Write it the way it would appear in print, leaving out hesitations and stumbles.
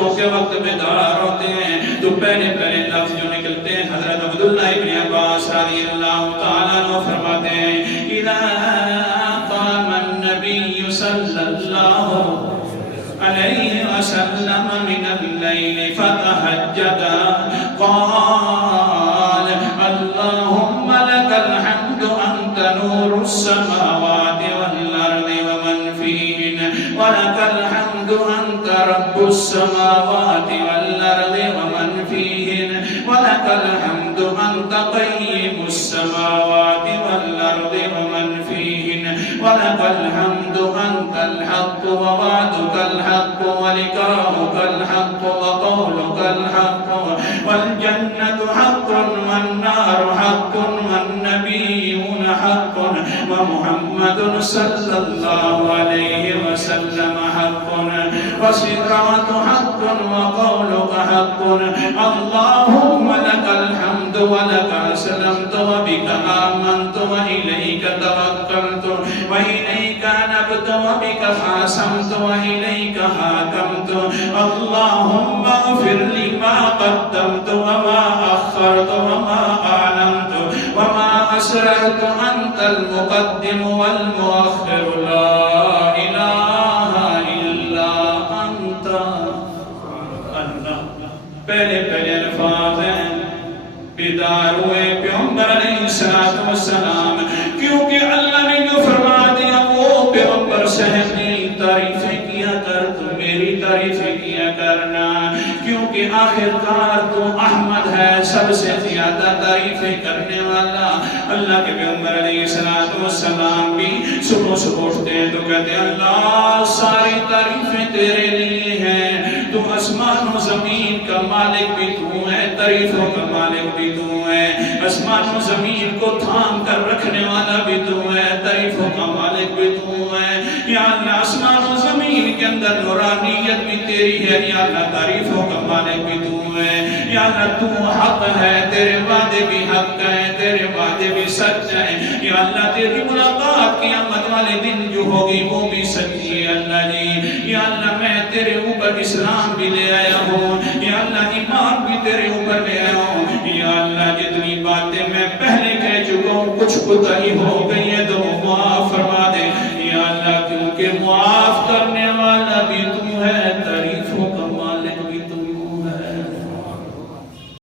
صبح کے وقت بیدار ہوتے ہیں تو پہلے لفظ جو نکلتے ہیں حضرت عبداللہ ابن عباس رضی اللہ تعالیٰ عنہ فرماتے ہیں اذا قام النبی صلی اللہ علیہ وسلم من اللیل فتہجد قال اللہم لک الحمد انت نور السماوات والارض ومن فیہن ولک الحمد انت رب السماوات والارض ومن فیہن ولک الحمد انت قیم السماوات والارض ومن فیہن ولک الحمد انت الحق ووعدک الحق ولقاؤک الحق وقولک الحق والجنة حق والنار حق والنبيون حق ومحمد صلى الله عليه وسلم حق والصراط حق وقولك حق اللهم لك الحمد ولك أسلمت وبك آمنت وإليك توكلت وإليك أنبت وبك خاصمت وإليك حاكمت اللهم اغفر لي ما قدمت وما أخرت وما أعلنت وما أسررت أنت المقدم والمؤخر لا إله إلا أنت پہلے الفاظ ہیں بیدار ہوئے پیغمبر علیہ السلام کیونکہ اللہ نے جو فرما دیا وہ پیغمبر صاحب نے تعریفیں کیا کر تو میری تعریفیں کیا کرنا کیونکہ آخرکار تو احمد ہے سب سے زیادہ تعریفیں کرنے والا اللہ کے پیغمبر علیہ السلام بھی صبح اٹھتے ہیں تو کہتے ہیں اللہ ساری تعریفیں تیرے لیے ہیں تو آسمان و زمین کا مالک بھی تو ہے تعریفوں کا مالک بھی تو ہے آسمان و زمین کو تھام کر رکھنے والا بھی تو ہے تعریفوں کا مالک بھی تو ہے یا اللہ آسمان و زمین کے اندر نورانیت بھی تیری ہے یا اللہ تعریفوں کا مالک بھی تو ہے یا اللہ تو حق ہے تیرے وعدے بھی حق ہیں تیرے وعدے بھی سچ ہیں یا اللہ تیری ملاقات قیامت والے دن جو ہوگی وہ بھی سچی ہے اللہ جی یا اللہ میں تیرے اوپر اسلام بھی لے آیا ہوں یا اللہ ایمان بھی تیرے اوپر لے آیا ہوں یا اللہ جتنی باتیں میں پہلے کہہ چکا ہوں کچھ کوتاہی ہو